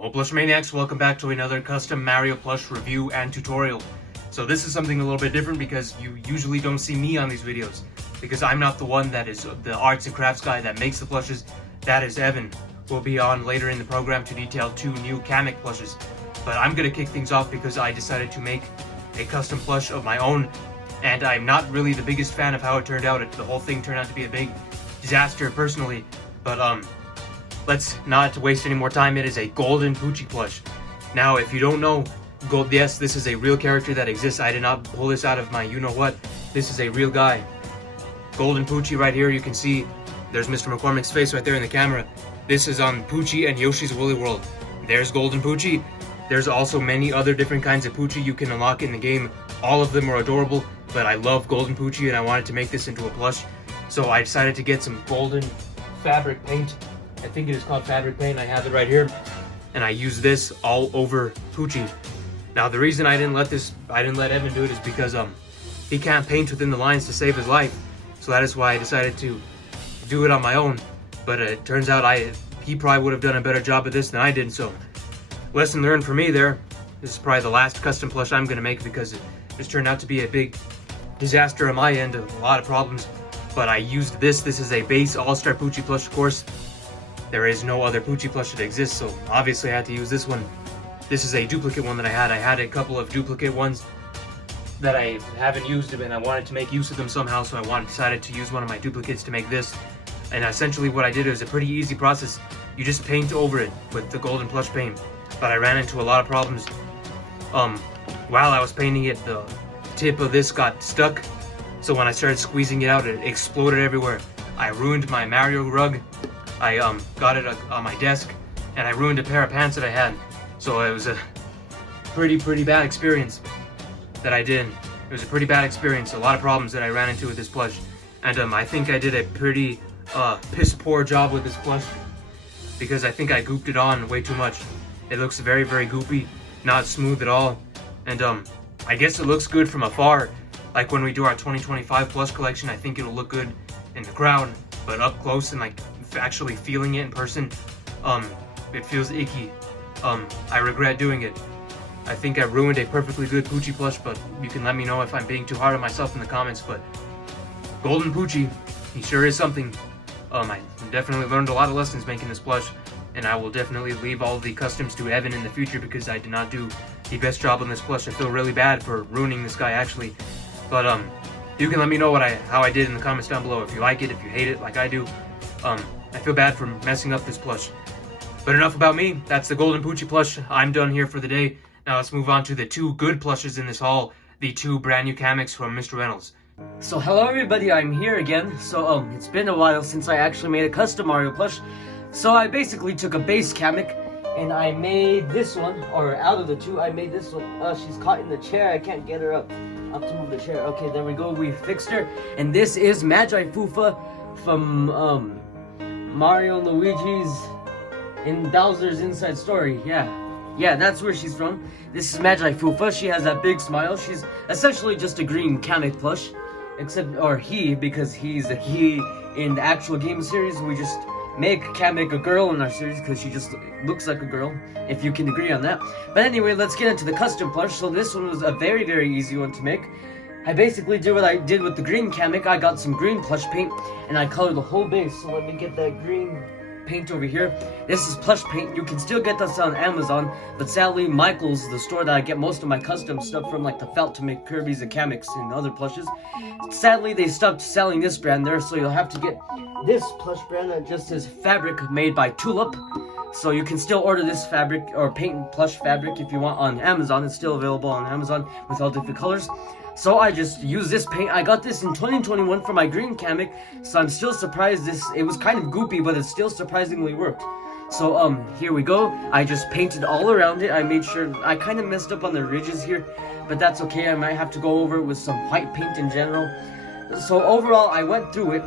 Hello Plush Maniacs, welcome back to another custom Mario plush review and tutorial. So this is something a little bit different because you usually don't see me on these videos. Because I'm not the one that is the arts and crafts guy that makes the plushes. That is Evan, who will be on later in the program to detail 2 new Kamek plushes. But I'm going to kick things off because I decided to make a custom plush of my own. And I'm not really the biggest fan of how it turned out. The whole thing turned out to be a big disaster personally. But let's not waste any more time. It is a golden Poochy plush. Now, if you don't know, yes, this is a real character that exists. I did not pull this out of my you-know-what. This is a real guy. Golden Poochy right here. You can see there's Mr. McCormick's face right there in the camera. This is on Poochy and Yoshi's Woolly World. There's Golden Poochy. There's also many other different kinds of Poochy you can unlock in the game. All of them are adorable, but I love Golden Poochy and I wanted to make this into a plush. So I decided to get some golden fabric paint. I think it is called fabric paint. I have it right here. And I use this all over Poochy. Now the reason I didn't let Evan do it is because he can't paint within the lines to save his life. So that is why I decided to do it on my own. But it turns out he probably would have done a better job of this than I did. So lesson learned for me there. This is probably the last custom plush I'm gonna make because it just turned out to be a big disaster on my end, a lot of problems. But I used this. This is a base all-star Poochy plush, of course. There is no other Poochy plush that exists, so obviously I had to use this one. This is a duplicate one that I had. I had a couple of duplicate ones that I haven't used, and I wanted to make use of them somehow, so I decided to use one of my duplicates to make this. And essentially what I did is a pretty easy process. You just paint over it with the golden plush paint. But I ran into a lot of problems. While I was painting it, the tip of this got stuck. So when I started squeezing it out, it exploded everywhere. I ruined my Mario rug. I got it on my desk, and I ruined a pair of pants that I had. So it was a pretty bad experience that I did. It was a pretty bad experience, a lot of problems that I ran into with this plush. And I think I did a pretty piss poor job with this plush because I think I gooped it on way too much. It looks very goopy, not smooth at all. And I guess it looks good from afar. Like when we do our 2025 plush collection, I think it'll look good in the crowd, but up close and like actually feeling it in person, it feels icky. I regret doing it. I think I ruined a perfectly good Poochy plush, but you can let me know if I'm being too hard on myself in the comments. But Golden Poochy, he sure is something. I definitely learned a lot of lessons making this plush, and I will definitely leave all the customs to Evan in the future because I did not do the best job on this plush. I feel really bad for ruining this guy actually. But you can let me know how I did in the comments down below. If you like it, if you hate it like I do. I feel bad for messing up this plush. But enough about me. That's the Golden Poochy plush. I'm done here for the day. Now let's move on to the 2 good plushes in this haul. The 2 brand new Kameks from Mr. Reynolds. So hello everybody, I'm here again. So it's been a while since I actually made a custom Mario plush. So I basically took a base Kamek and I made this one, or out of the 2, I made this one. She's caught in the chair. I can't get her up. I have to move the chair. Okay, there we go. We fixed her. And this is Magifoofa from Mario and Luigi's in Bowser's Inside Story. Yeah, that's where she's from. This is Magifoofa. She has that big smile. She's essentially just a green Kamek plush, because he's a he in the actual game series. We just make Kamek a girl in our series because she just looks like a girl, if you can agree on that. But anyway, let's get into the custom plush. So this one was a very easy one to make. I basically did what I did with the green Kamek. I got some green plush paint and I colored the whole base. So let me get that green paint over here. This is plush paint. You can still get this on Amazon, but sadly Michael's, the store that I get most of my custom stuff from, like the felt to make Kirby's and Kameks and other plushes, sadly they stopped selling this brand there, so you'll have to get this plush brand that just says fabric made by Tulip. So you can still order this fabric or paint plush fabric if you want on Amazon. It's still available on Amazon with all different colors. So I just use this paint. I got this in 2021 for my green Kamek, so I'm still surprised it was kind of goopy, but it still surprisingly worked. So here we go. I just painted all around it. I made sure, I kind of messed up on the ridges here, but that's okay. I might have to go over it with some white paint in general. So overall, I went through it,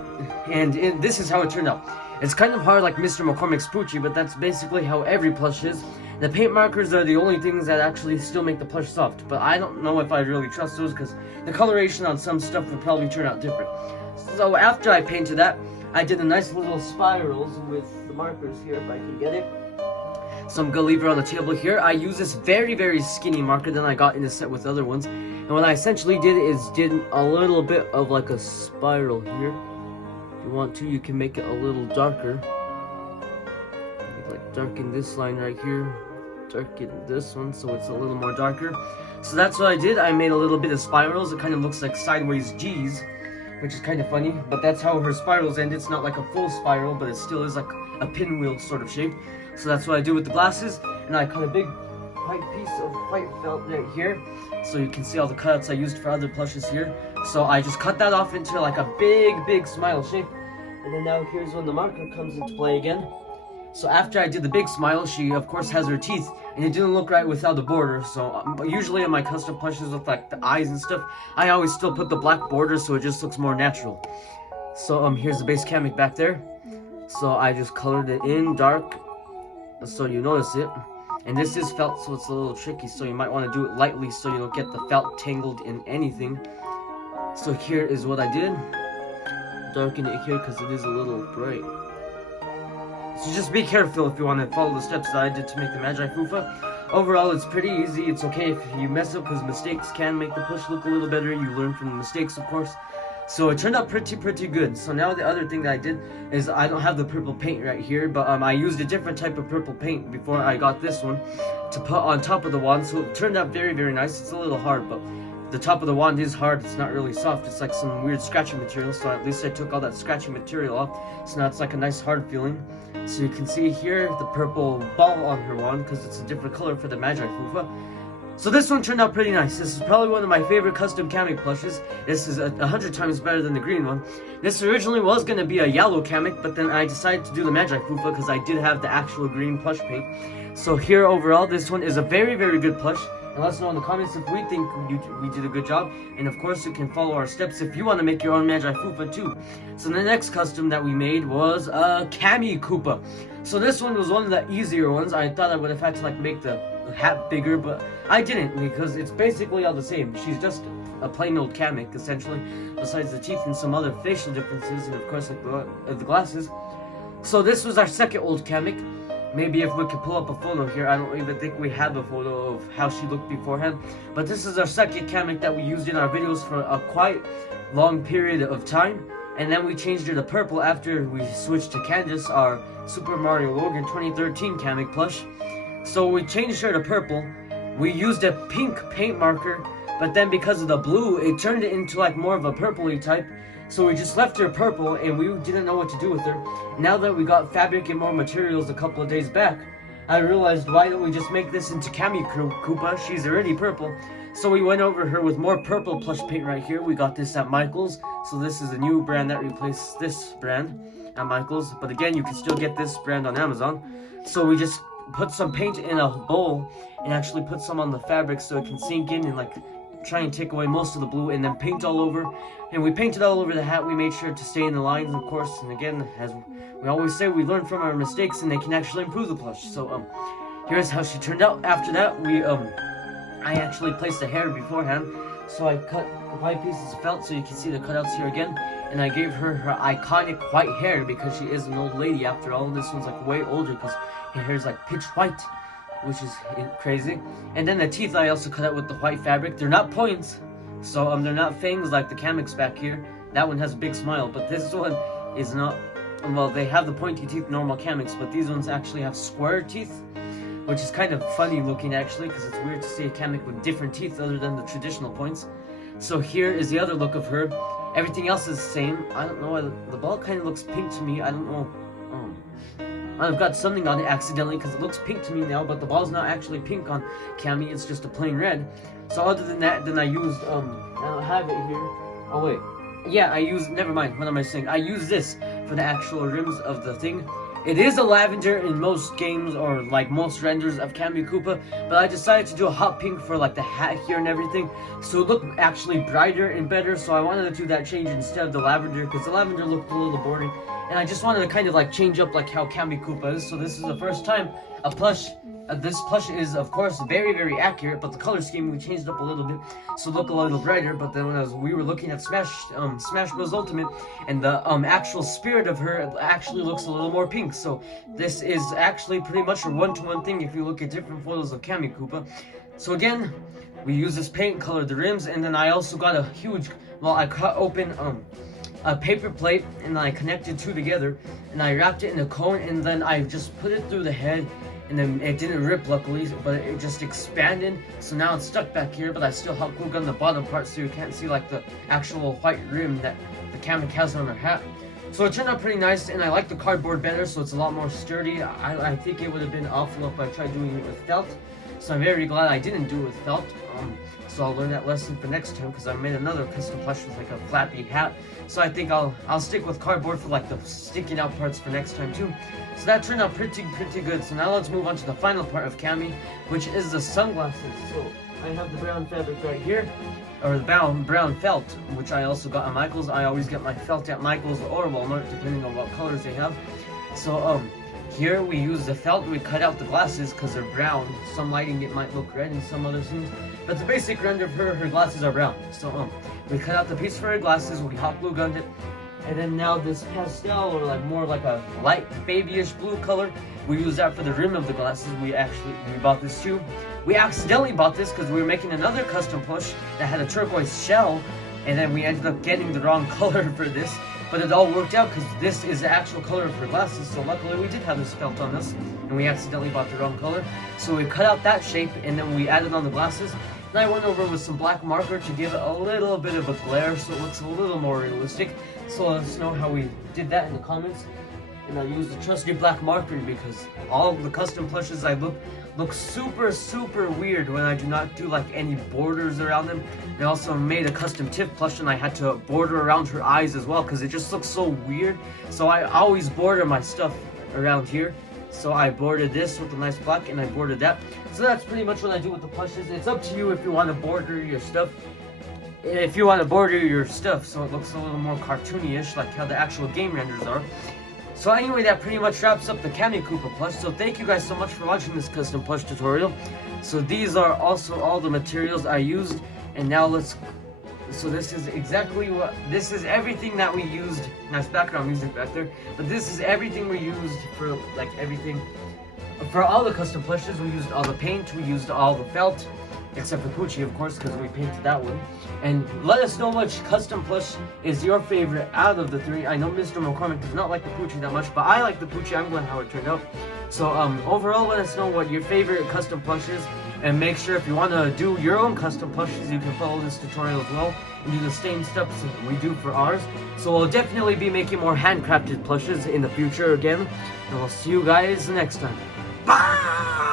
and this is how it turned out. It's kind of hard like Mr. McCormick's Poochy, but that's basically how every plush is. The paint markers are the only things that actually still make the plush soft, but I don't know if I really trust those because the coloration on some stuff would probably turn out different. So after I painted that, I did a nice little spirals with the markers here if I can get it. So I'm gonna leave her on the table here. I use this very, very skinny marker that I got in a set with other ones. And what I essentially did is did a little bit of like a spiral here. If you want to, you can make it a little darker. Like darken this line right here. Darken this one so it's a little more darker. So that's what I did. I made a little bit of spirals. It kind of looks like sideways G's, which is kind of funny. But that's how her spirals end. It's not like a full spiral, but it still is like a pinwheel sort of shape. So that's what I do with the glasses. And I cut a big white piece of white felt right here, so you can see all the cutouts I used for other plushes here. So I just cut that off into like a big smile shape. And then now here's when the marker comes into play again. So after I did the big smile, she of course has her teeth, and it didn't look right without the border. So usually in my custom plushes with like the eyes and stuff, I always still put the black border so it just looks more natural. So here's the base Kamek back there. So I just colored it in dark, so you notice it. And this is felt, so it's a little tricky, so you might want to do it lightly so you don't get the felt tangled in anything. So here is what I did. Darken it here because it is a little bright. So just be careful if you want to follow the steps that I did to make the Magifoofa. Overall, it's pretty easy. It's okay if you mess up because mistakes can make the push look a little better. You learn from the mistakes, of course. So it turned out pretty good. So now the other thing that I did is I don't have the purple paint right here, but I used a different type of purple paint before I got this one to put on top of the wand. So it turned out very nice. It's a little hard, but the top of the wand is hard. It's not really soft. It's like some weird scratching material. So at least I took all that scratching material off. So now it's like a nice hard feeling. So you can see here the purple ball on her wand because it's a different color for the Magifoofa. So this one turned out pretty nice. This is probably one of my favorite custom Kamek plushes. This is 100 times better than the green one. This originally was going to be a yellow Kamek, but then I decided to do the Magifoofa because I did have the actual green plush paint. So here overall, this one is a very good plush. And let us know in the comments if we think we did a good job. And of course, you can follow our steps if you want to make your own Magifoofa too. So the next custom that we made was Kamek Koopa. So this one was one of the easier ones. I thought I would have had to like make the hat bigger, but I didn't because it's basically all the same. She's just a plain old Kamek essentially, besides the teeth and some other facial differences, and of course like the glasses. So this was our second old Kamek. Maybe if we could pull up a photo here. I don't even think we have a photo of how she looked beforehand. But this is our second Kamek that we used in our videos for a quite long period of time. And then we changed her to purple after we switched to Candace, our Super Mario Logan 2013 Kamek plush. So we changed her to purple. We used a pink paint marker, but then because of the blue, it turned it into like more of a purpley type. So we just left her purple and we didn't know what to do with her. Now that we got fabric and more materials a couple of days back, I realized why don't we just make this into Kamek Koopa? She's already purple. So we went over her with more purple plush paint right here. We got this at Michael's. So this is a new brand that replaced this brand at Michael's. But again, you can still get this brand on Amazon. So we just put some paint in a bowl and actually put some on the fabric so it can sink in and like try and take away most of the blue, and then paint all over. And we painted all over the hat. We made sure to stay in the lines, of course. And again, as we always say, we learn from our mistakes and they can actually improve the plush. So here's how she turned out. After that, I actually placed the hair beforehand. So I cut white pieces of felt so you can see the cutouts here again. And I gave her her iconic white hair because she is an old lady after all. This one's like way older because her hair's like pitch white, which is crazy. And then the teeth I also cut out with the white fabric. They're not points, so they're not fangs like the Kameks back here. That one has a big smile, but this one is not. Well, they have the pointy teeth, normal Kameks, but these ones actually have square teeth, which is kind of funny looking actually, because it's weird to see a Kamek with different teeth other than the traditional points. So here is the other look of her. Everything else is the same. I don't know, the ball kind of looks pink to me. I don't know. I've got something on it accidentally because it looks pink to me now, but the ball's not actually pink on Kammy, it's just a plain red. So other than that, then I used, I don't have it here. Oh wait. Yeah, I used, never mind, what am I saying? I used this for the actual rims of the thing. It is a lavender in most games, or like most renders of Kamek Koopa, but I decided to do a hot pink for like the hat here and everything, so it looked actually brighter and better, so I wanted to do that change instead of the lavender, because the lavender looked a little boring, and I just wanted to kind of like change up like how Kamek Koopa is. So this is the first time a plush this plush is, of course, very, very accurate, but the color scheme, we changed up a little bit so look a little brighter. But then when we were looking at Smash Bros. Ultimate, and the actual spirit of her actually looks a little more pink. So this is actually pretty much a one-to-one thing if you look at different photos of Kamek Koopa. So again, we use this paint, colored the rims, and then I also got a huge, well, I cut open a paper plate, and I connected two together, and I wrapped it in a cone, and then I just put it through the head, and then it didn't rip luckily, but it just expanded, so now it's stuck back here, but I still hot glue gun the bottom part so you can't see like the actual white rim that the Kamek has on her hat. So it turned out pretty nice, and I like the cardboard better, so it's a lot more sturdy. I think it would have been awful if I tried doing it with felt, so I'm very glad I didn't do it with felt. So I'll learn that lesson for next time, because I made another custom plush with like a flappy hat. So I think I'll stick with cardboard for like the sticking out parts for next time too. So that turned out pretty good. So now let's move on to the final part of Kammy, which is the sunglasses. So I have the brown fabric right here, or the brown felt, which I also got at Michael's. I always get my felt at Michael's or Walmart, depending on what colors they have. So here we use the felt. We cut out the glasses because they're brown. Some lighting it might look red in some other scenes, but the basic render of her glasses are brown. So we cut out the piece for her glasses. We hot glue gunned it, and then now this pastel, or like more like a light babyish blue color, we use that for the rim of the glasses. We bought this too. We accidentally bought this because we were making another custom plush that had a turquoise shell, and then we ended up getting the wrong color for this. But it all worked out because this is the actual color of her glasses, so luckily we did have this felt on us, and we accidentally bought the wrong color. So we cut out that shape, and then we added on the glasses. And I went over with some black marker to give it a little bit of a glare so it looks a little more realistic. So let us know how we did that in the comments. And I used the trusty black marker because all the custom plushes I look super weird when I do not do like any borders around them. I also made a custom tip plush, and I had to border around her eyes as well because it just looks so weird. So I always border my stuff around here. So I bordered this with a nice black, and I bordered that. So that's pretty much what I do with the plushes. It's up to you if you want to border your stuff. If you want to border your stuff so it looks a little more cartoony-ish, like how the actual game renders are. So anyway, that pretty much wraps up the Kamek Koopa plush. So thank you guys so much for watching this custom plush tutorial. So these are also all the materials I used, and now so this is everything that we used. Nice background music back there. But this is everything we used for like everything. For all the custom plushes, we used all the paint, we used all the felt, except for Poochy, of course, because we painted that one. And let us know which custom plush is your favorite out of the three. I know Mr. McCormick does not like the Poochy that much, but I like the Poochy. I'm glad how it turned out. So overall, let us know what your favorite custom plush is, and make sure if you want to do your own custom plushes, you can follow this tutorial as well and do the same steps we do for ours. So we'll definitely be making more handcrafted plushes in the future again, and we'll see you guys next time. Bye!